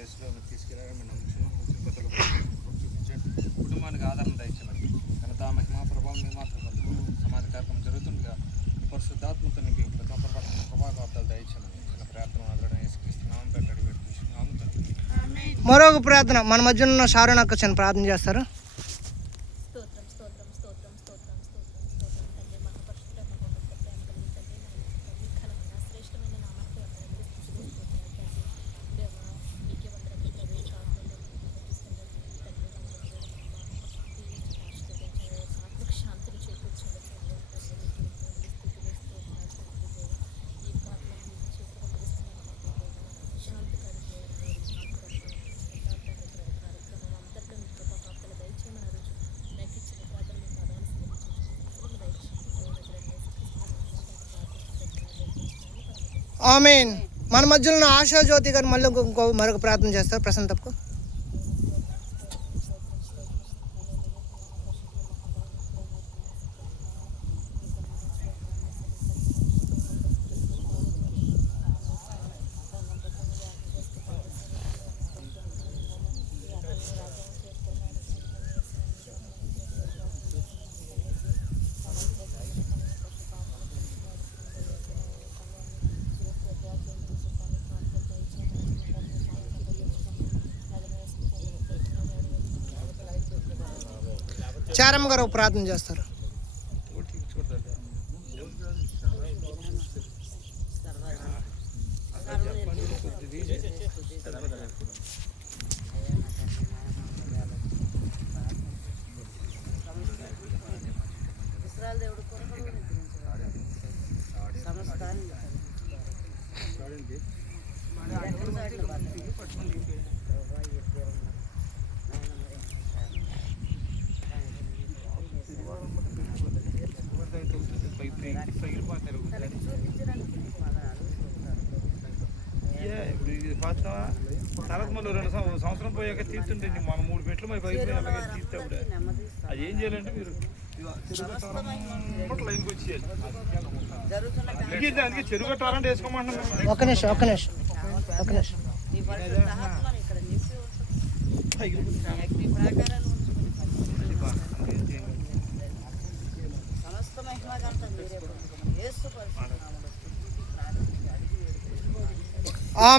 ప్లేస్లో తీసుకెళ్ళాలని మేము నమ్ముతున్నాం వచ్చిన ప్రతి చూపించండి కుటుంబానికి ఆదరణ దయచమని ఘనత మహిమా ప్రభావం మీ మాత్రం పొందుకు సమాధి కార్యక్రమం జరుగుతుండగా పరిశుద్ధాత్మతో మీకు ప్రతి ఒక్కరి పట్ల ప్రభావార్థాలు దయచేయాలి చిన్న ప్రార్థన ఆదరణ వేసుక్రీస్తున్నాం పెట్టడి పెట్టి మరొక ప్రార్థన. మన మధ్య ఉన్న షారోన్ అక్క చిన్న ప్రార్థన చేస్తారు. ఆమెన్. మన మధ్యలో ఆశా జ్యోతి గారు మళ్ళీ ఇంకో మరొక ప్రార్థన చేస్తారు. ప్రశాంతకు చారమ్మ గారు ఒక ప్రార్థన చేస్తారు. తర్వాత మళ్ళీ రెండు సంవత్సరం పోయాక తీర్చుంటే మన మూడు పెట్లు మరి పైపు అలాగే తీస్తే అది ఏం చేయాలంటే మీరు చెరుగట్టారంటే లైన్కి వచ్చేయాలి అందుకే అందుకే చెరుగట్టారంటే వేసుకోమంటున్నాం ఒక్క నిమిషం ఒక్క నిమిషం ఒక్క నిమిషం Amen.